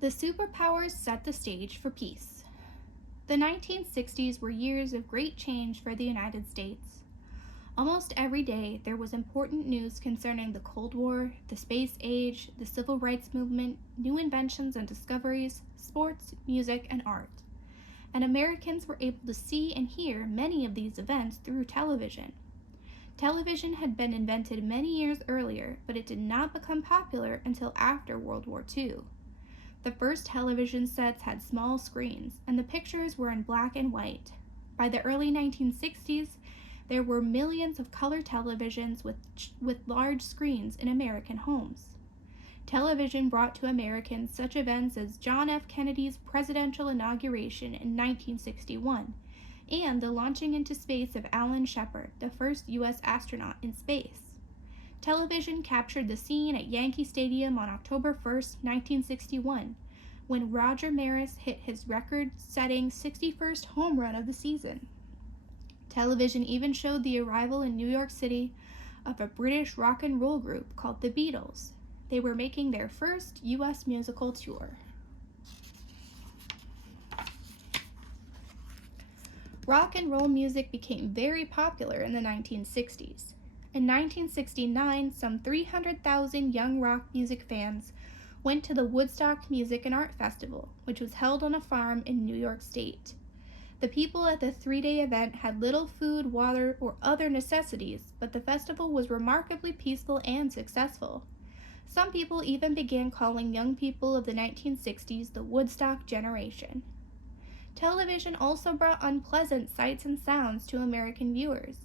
The superpowers set the stage for peace. The 1960s were years of great change for the United States. Almost every day, there was important news concerning the Cold War, the space age, the civil rights movement, new inventions and discoveries, sports, music, and art. And Americans were able to see and hear many of these events through television. Television had been invented many years earlier, but it did not become popular until after World War II. The first television sets had small screens, and the pictures were in black and white. By the early 1960s, there were millions of color televisions with large screens in American homes. Television brought to Americans such events as John F. Kennedy's presidential inauguration in 1961 and the launching into space of Alan Shepard, the first U.S. astronaut in space. Television captured the scene at Yankee Stadium on October 1, 1961, when Roger Maris hit his record-setting 61st home run of the season. Television even showed the arrival in New York City of a British rock and roll group called the Beatles. They were making their first U.S. musical tour. Rock and roll music became very popular in the 1960s. In 1969, some 300,000 young rock music fans went to the Woodstock Music and Art Festival, which was held on a farm in New York State. The people at the 3-day event had little food, water, or other necessities, but the festival was remarkably peaceful and successful. Some people even began calling young people of the 1960s the Woodstock generation. Television also brought unpleasant sights and sounds to American viewers.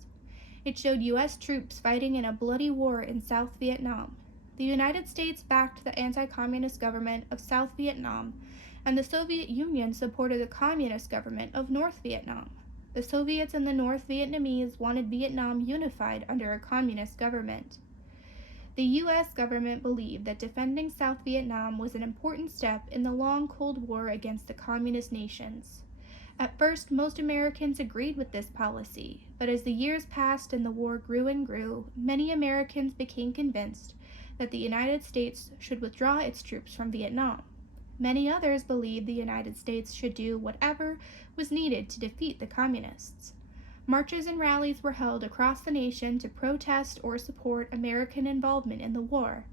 It showed U.S. troops fighting in a bloody war in South Vietnam. The United States backed the anti-communist government of South Vietnam, and the Soviet Union supported the communist government of North Vietnam. The Soviets and the North Vietnamese wanted Vietnam unified under a communist government. The U.S. government believed that defending South Vietnam was an important step in the long Cold War against the communist nations. At first, most Americans agreed with this policy, but as the years passed and the war grew and grew, many Americans became convinced that the United States should withdraw its troops from Vietnam. Many others believed the United States should do whatever was needed to defeat the communists. Marches and rallies were held across the nation to protest or support American involvement in the war,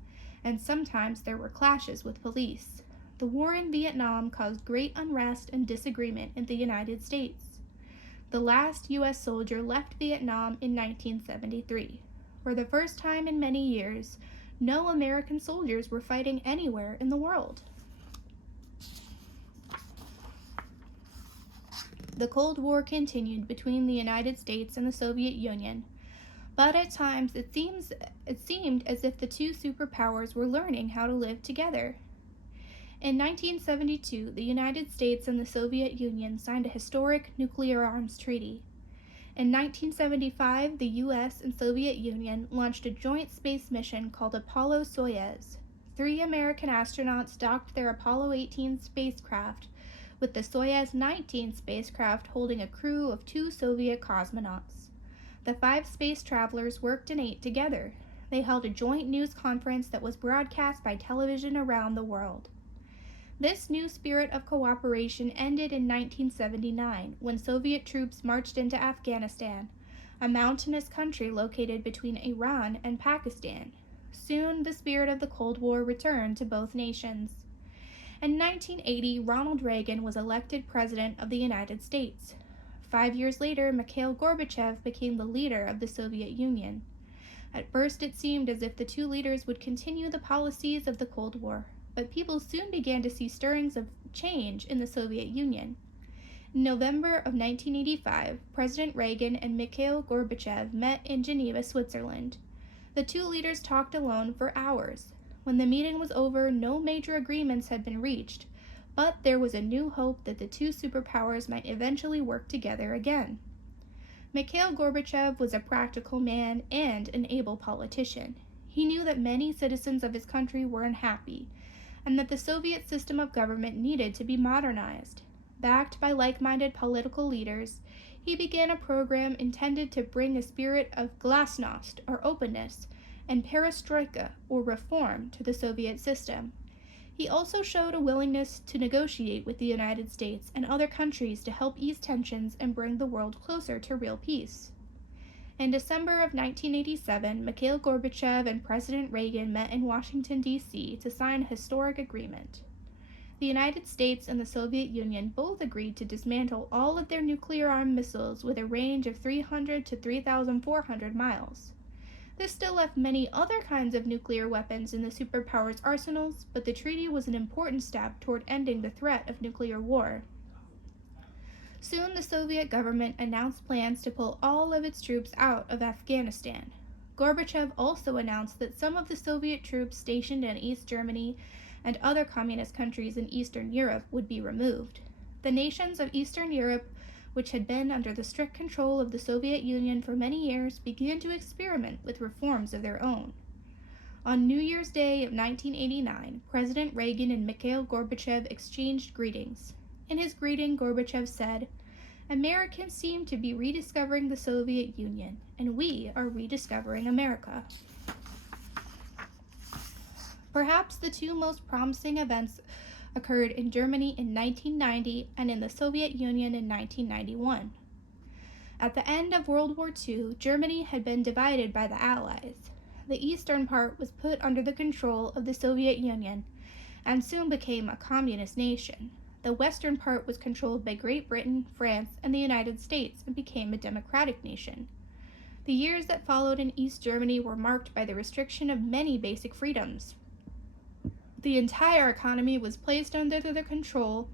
and sometimes there were clashes with police. The war in Vietnam caused great unrest and disagreement in the United States. The last U.S. soldier left Vietnam in 1973. For the first time in many years, no American soldiers were fighting anywhere in the world. The Cold War continued between the United States and the Soviet Union, but at times it seemed as if the two superpowers were learning how to live together. In 1972, the United States and the Soviet Union signed a historic nuclear arms treaty. In 1975, the U.S. and Soviet Union launched a joint space mission called Apollo-Soyuz. 3 American astronauts docked their Apollo 18 spacecraft, with the Soyuz 19 spacecraft holding a crew of 2 Soviet cosmonauts. The 5 space travelers worked and ate together. They held a joint news conference that was broadcast by television around the world. This new spirit of cooperation ended in 1979 when Soviet troops marched into Afghanistan, a mountainous country located between Iran and Pakistan. Soon, the spirit of the Cold War returned to both nations. In 1980, Ronald Reagan was elected President of the United States. 5 years later, Mikhail Gorbachev became the leader of the Soviet Union. At first, it seemed as if the two leaders would continue the policies of the Cold War, but people soon began to see stirrings of change in the Soviet Union. In November of 1985, President Reagan and Mikhail Gorbachev met in Geneva, Switzerland. The two leaders talked alone for hours. When the meeting was over, no major agreements had been reached, but there was a new hope that the two superpowers might eventually work together again. Mikhail Gorbachev was a practical man and an able politician. He knew that many citizens of his country were unhappy, and that the Soviet system of government needed to be modernized. Backed by like-minded political leaders, he began a program intended to bring a spirit of glasnost, or openness, and perestroika, or reform, to the Soviet system. He also showed a willingness to negotiate with the United States and other countries to help ease tensions and bring the world closer to real peace. In December of 1987, Mikhail Gorbachev and President Reagan met in Washington, D.C. to sign a historic agreement. The United States and the Soviet Union both agreed to dismantle all of their nuclear-armed missiles with a range of 300 to 3,400 miles. This still left many other kinds of nuclear weapons in the superpowers' arsenals, but the treaty was an important step toward ending the threat of nuclear war. Soon the Soviet government announced plans to pull all of its troops out of Afghanistan. Gorbachev also announced that some of the Soviet troops stationed in East Germany and other communist countries in Eastern Europe would be removed. The nations of Eastern Europe, which had been under the strict control of the Soviet Union for many years, began to experiment with reforms of their own. On New Year's Day of 1989, President Reagan and Mikhail Gorbachev exchanged greetings. In his greeting, Gorbachev said, "Americans seem to be rediscovering the Soviet Union, and we are rediscovering America." Perhaps the two most promising events occurred in Germany in 1990 and in the Soviet Union in 1991. At the end of World War II, Germany had been divided by the Allies. The eastern part was put under the control of the Soviet Union and soon became a communist nation. The western part was controlled by Great Britain, France, and the United States and became a democratic nation. The years that followed in East Germany were marked by the restriction of many basic freedoms. The entire economy was placed under the control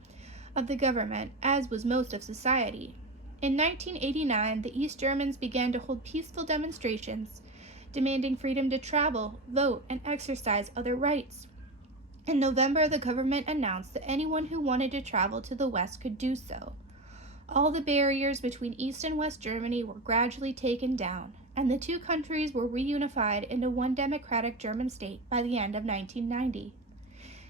of the government, as was most of society. In 1989, the East Germans began to hold peaceful demonstrations, demanding freedom to travel, vote, and exercise other rights. In November, the government announced that anyone who wanted to travel to the West could do so. All the barriers between East and West Germany were gradually taken down, and the two countries were reunified into one democratic German state by the end of 1990.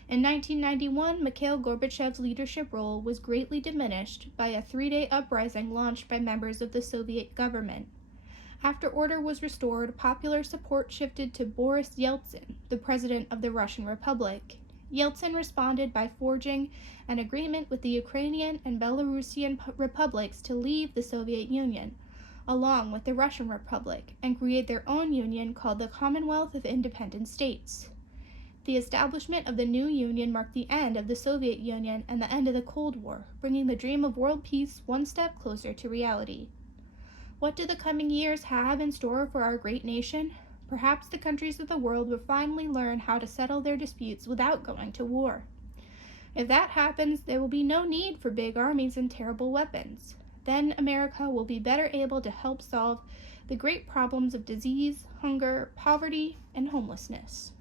In 1991, Mikhail Gorbachev's leadership role was greatly diminished by a 3-day uprising launched by members of the Soviet government. After order was restored, popular support shifted to Boris Yeltsin, the president of the Russian Republic. Yeltsin responded by forging an agreement with the Ukrainian and Belarusian republics to leave the Soviet Union, along with the Russian Republic, and create their own union called the Commonwealth of Independent States. The establishment of the new union marked the end of the Soviet Union and the end of the Cold War, bringing the dream of world peace one step closer to reality. What do the coming years have in store for our great nation? Perhaps the countries of the world will finally learn how to settle their disputes without going to war. If that happens, there will be no need for big armies and terrible weapons. Then America will be better able to help solve the great problems of disease, hunger, poverty, and homelessness.